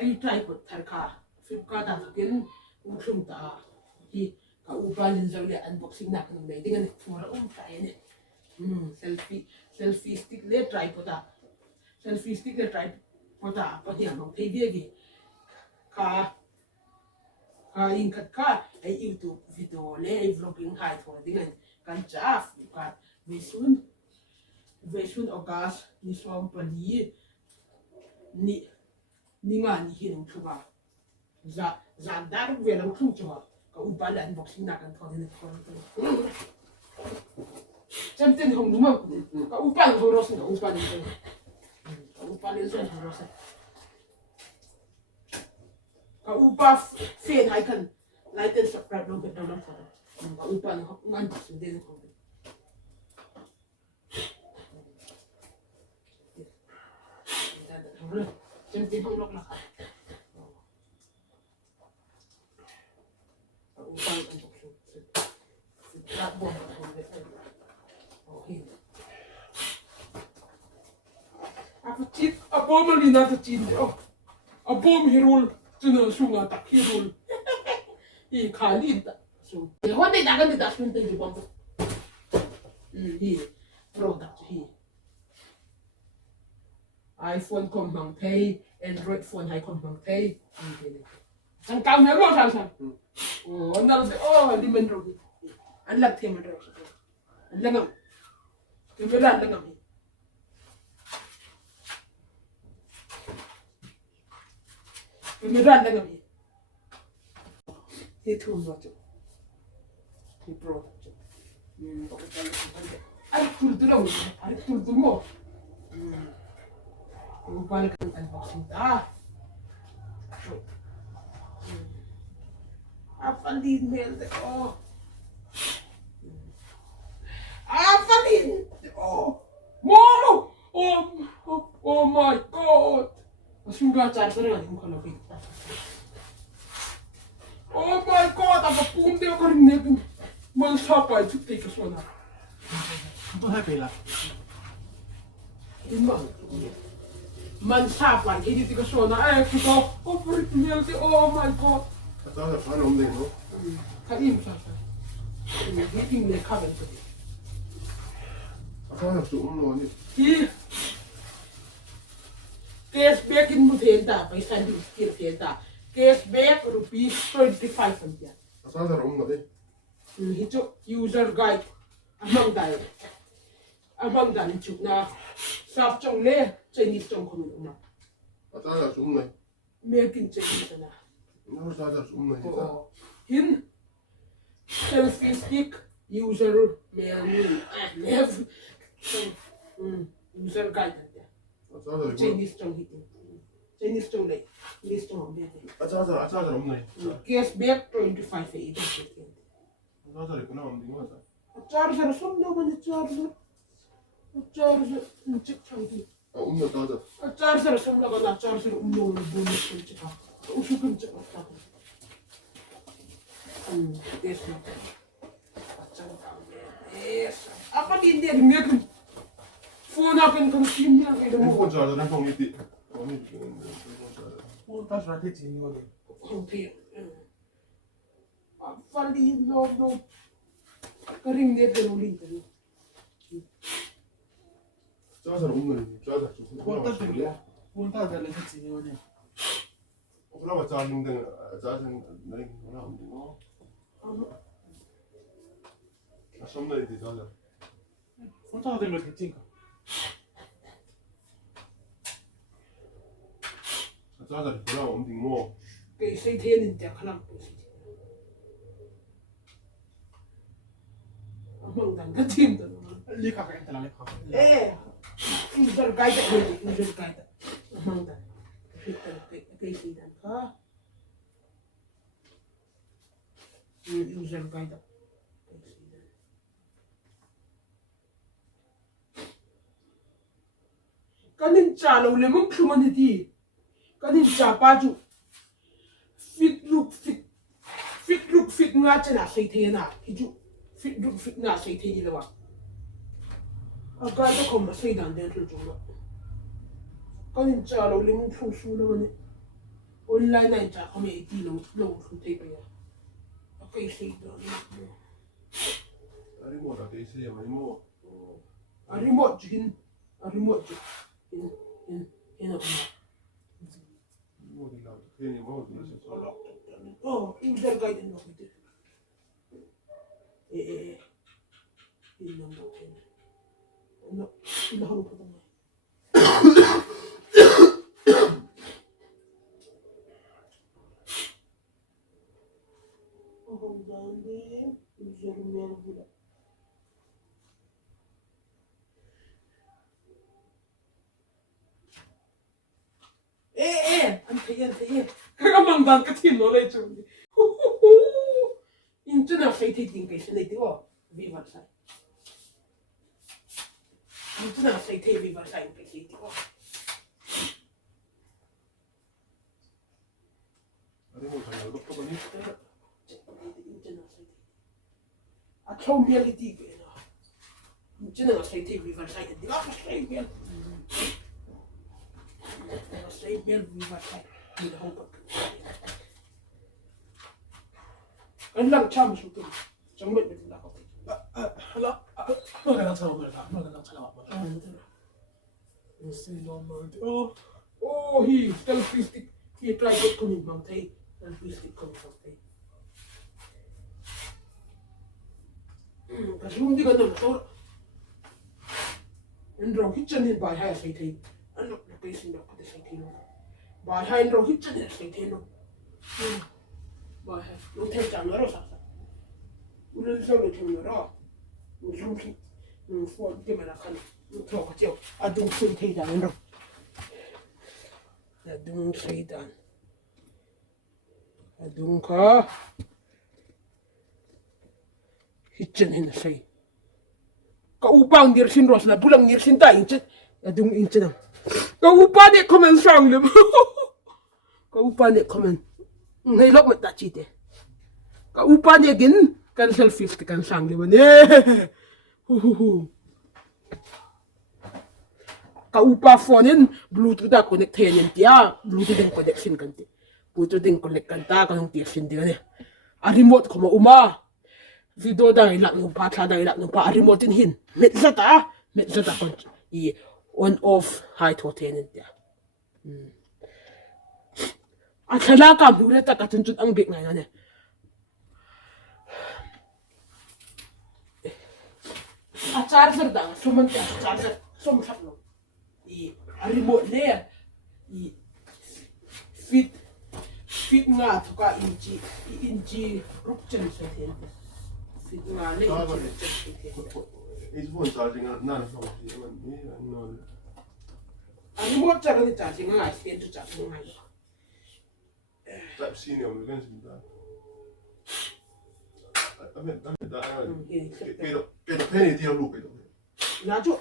ai tripod thar kha Flipkart da ken thum ta hi ka upalin zawle unboxing na kan nei dingan thura tai ne selfie stick le tripod da selfie stick le tripod da pa hian no thei dia gi kha in khat kha ai YouTube video le ai vlogging hai thor dingan kan cha Flipkart Vesun ogas ni som pali ni nga ni hin thuba za dar ve lang thu chawa ka upal unboxing na kan thon ni thon chamten hong numa ka upal horos na upal ni ka upal ni zon horos ka upa fen hai kan like and subscribe long ke dong thon ka upal ngan sin den hong chamten hong lok la kha upal unboxing Flipkart bom aku cheat abom alina to cheat oh abom hirul chuna sunga tak hirul I khali ta so hon dei dagan da sun te bom hi product hi iPhone kom mang thei Android phone hai kom mang thei sang kam me ro sang sang oh andal de oh limen ro an lak the man ro an langam camera langam camera langam he thu no chu he product chu ai tur tur ro ai tur tur mo upal kan unboxing ta Apalin mel de oh Apalin oh Molo oh my god Asuga charger nga dim khalo bi oh my god apa punde ko rin ne man sapa chu te ka sona to ha pela man sapa ki di ka sona ko oh mel de oh my god 아까 반 없네 너. 가임 사사. 미팅 내 카면 또. 아까 좀 없노니. 이 cashback in 무대다. पैसा दी skill देता. Cashback rupees 25 something. 아까 잘 없나데? हिचो user guide among dan chukna sap chong le Chinese chong khom na. 아까 좀 없네. Making Chinese na. 너 사자 좀 없네 진짜. In selfie stick user manual user guide 아까 Chinese chong hit Chinese chong le English chong hom de 아까 없네. cashback 25 e 아까 있구나 없는 거다. charger somno man charger chik chang 없네 아까. charger somno ga charger umno bonus chik usukun chik ta this apa din dia mekin phone akan kan sim na ke 폰 자자는 형이 뒤. 아니 폰 다시 라테 지는 거네. okay fali no kering dia terulin tu 자자 없네. 자자 좀. 폰 다시 폰 다시 라테 지는 거네. 그러면 자는 데 자는 내 뭐나 없는 거. 아 somne 이 자자. 폰 다시 되면 됐지니까. 자자 뭐나 없는 거. cái xây thiên thì khả năng mong rằng cái team đó 리카 가 엔텔라 리카. ê user guide đó user guide mong rằng cái gì đó có user guide đó cái nên trả lâu lên mong không thì cái nên trả ba chục fit nga chana sei the na hiju fit na sei the ni lawa aga to khom sei dan den tu chu lo kan cha lo lim thu su lo ne online này chả không mấy tí lâu không thấy bây giờ cái gì đó remote cái gì mà remote remote chính remote in in remote đi làm cái này remote nó sẽ cho lọc in der guide nó cái in nó nó in how to anh thấy các bạn đang cái tin nó lại chung đi internet phải thấy tiếng cái này đi vào vì vậy sai internet phải thấy vì vậy sai cái gì đi vào remote cái nào có cái internet phải à trong miệng cái gì cái nào internet phải thấy vì vậy sai cái đi vào sai miệng sai miệng vì vậy sai mình không có anh làm chăm chút thôi chẳng biết mình làm hello nó cái nào chơi mà nó cái nào chơi mà nó xí nó mà oh he selfie stick he try get coming from tay selfie stick coming from tay cái room đi cái nào đó anh rồi hít chân lên bài hai sai tay anh lúc cái sinh đó cái sai tay luôn bài hai anh rồi hít chân lên sai tay luôn bài hai lúc theo chẳng nữa rồi sao 우리 서로 정렬아 무슨 수업 때문에 나가는 저 같죠 아둥 세이단 로 아둥 세이단 아둥가 히chân 세이 ka upang dir sin ros na bulang dir sin ta inchen adung inchen ka upa de comment sang lem ka upa de comment ngai lok mat ta chi te ka upa de gin kan selfie stick kan sang lem ne ka upa phone in bluetooth da connect hen tia bluetooth din connection kan ti bluetooth din connect kan ta kan ti sin dia ne a remote ko ma uma video da ilak ng pa tha da ilak ng pa remote din hin met zata kon I on off high to ten dia a thala ka bu le ta ka chun chun ang bik ngai ne a charger da suman ta charger som thap no I remote ne I fit nga thuka inchi rup chen se the fit nga le inchi chen se the 이 phone charging 나는 좀 이건 a remote cha ni cha jing nga sten tu cha nga type C ne 오늘 괜찮습니다. cái 펜이 뒤로 놓고 있어. na jo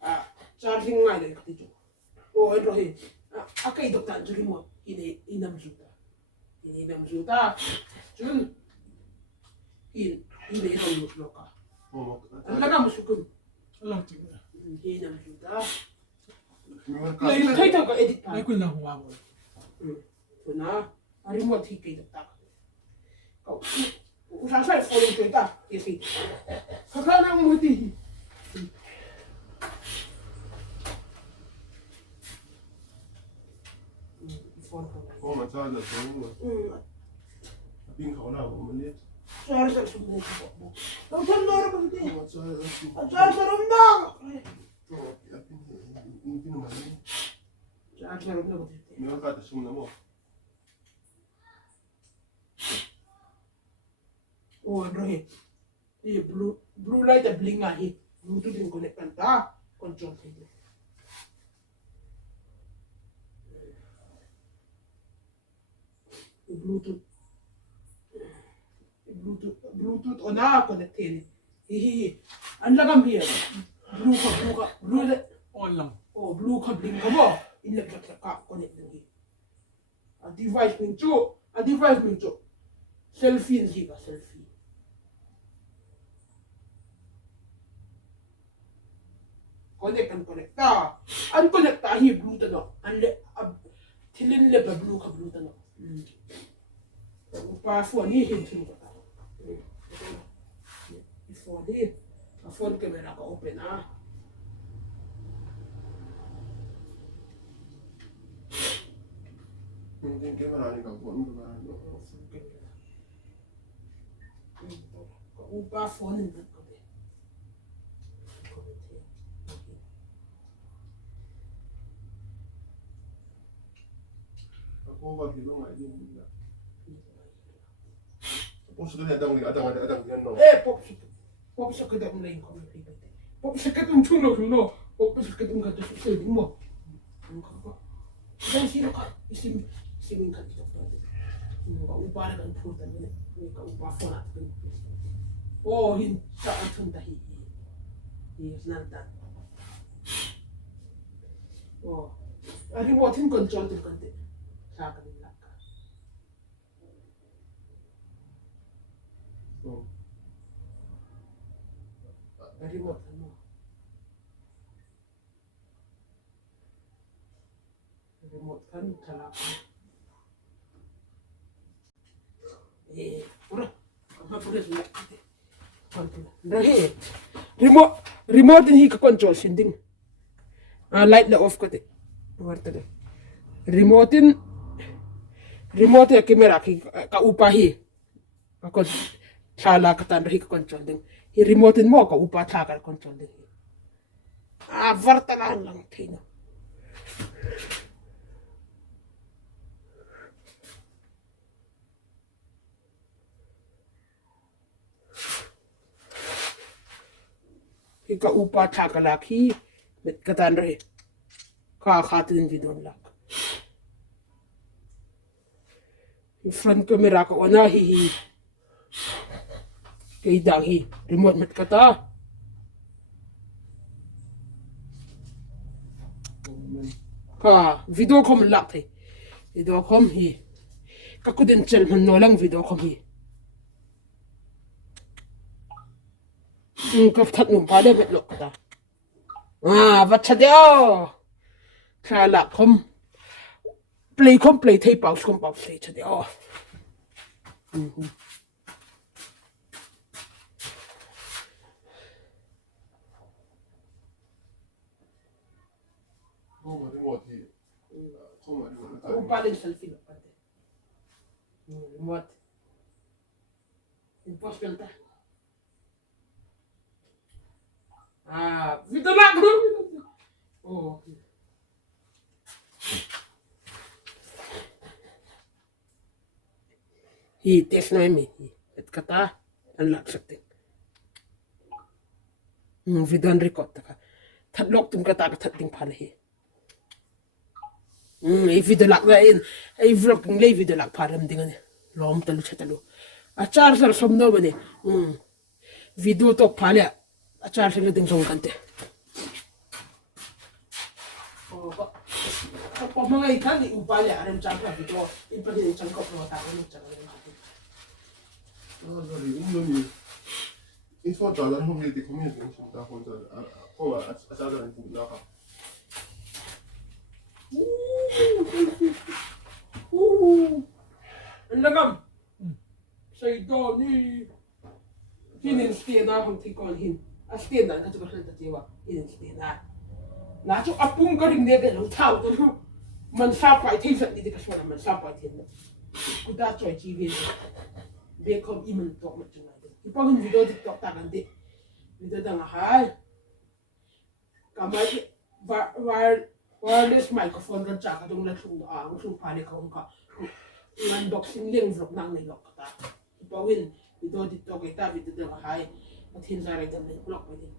a charging nga le ka jo o en ro he a kai dok tan ju remote inam juta chun in ro lo ka 뭐 ang laga mo sukun hello chị inam juta 그러면 lấy thấy thằng có edit ai quên là hoa rồi rồi na a remote thì cái dok ta cậu sáng sai phone chơi ta cái gì các bạn đang mua gì phone không phone charger xuống rồi. pin khẩu nào của mình biết. charger xuống đây bộ đâu thân đâu có gì charger charger không đâu pin mà đi. charger không đâu nếu cả xuống nó một. oh rồi thì blue light là bling à hi bluetooth din connect kan ta control થઈ ગયું bluetooth on a connect hin hi an lagam hi blue on lang oh blue ka bling ka mo in la ka connect din hi a device min chu selfie hi ka selfie connect ta an connect ta hi blue ta no an le thilin le ba blue ka blue ta no upa phone ni hin thun ko ta phone ni a phone camera ko open a Yung camera ni ka phone ko ba no. ko upa phone ni ko de Ako ba di ba nga din nila. Tapos doon adang yan no. pop sa kada mo lang ko pop sa kada mo chuno pop sa kada mo kada sa mo dan sino ka isim ka dito pa ka upa na kan puta ni ka upa phone at hin sa atun dahi is not that remote control din kan sa kanila ka remote ano remote kan talak pura rahe remote din hi ka control sinding light la off kate warta de remote ya camera ki ka upa hi ka thala ka tan hi ka control din hi remote mo ka upa tha ka control din varta lang thina ka upa tha ka lakhi met ka tan re ka khatin video lak front camera ko ona hi kay dang hi remote met ka ta ka video kom lak the video kom hi ka kudin chel man no lang video kom hi ka that num pa de bet lok ta wat cha deo khala kom play thei pause kom pause thei cha deo upa din selfie lok pate remote impossible ta video lang hi test na mi et kata an lak sakte video record ta that lok tum kata ka that ding phale hi ei video lak da in ei vlog le video lak pharam ding ani lom talu chatalu achar sar somno bane video to phale achar sar ding song kante ko mga ikan upale aram chang ka video ipadi chang ko pro ta ko chang le sorry umnomi info dalan community da 혼자 ko asaran pu na ka Lagam say do ni hinin stena hong tikon hin a stena ka tu ka ta tiwa hinin stena na chu apung ka ring ne de lo thau to man sa pai thei sat ni de ka sona man sa pai thei ku da choi chi be kom iman to ma chu na de ipang video tiktok ta kan de video da nga hai ka mai wireless microphone kan cha ka dong la thung thung pha le khong ka unboxing link vlog nang nei lok ta ipawin video tiktok eta video da hai athin sa rai dam nei vlog pa din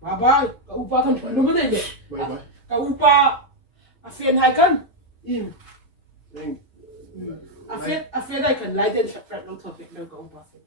bye bye ka upa kan thulu ma nei de bye bye ka upa a fen hai kan a fen hai kan like and subscribe no topic no ka upa fen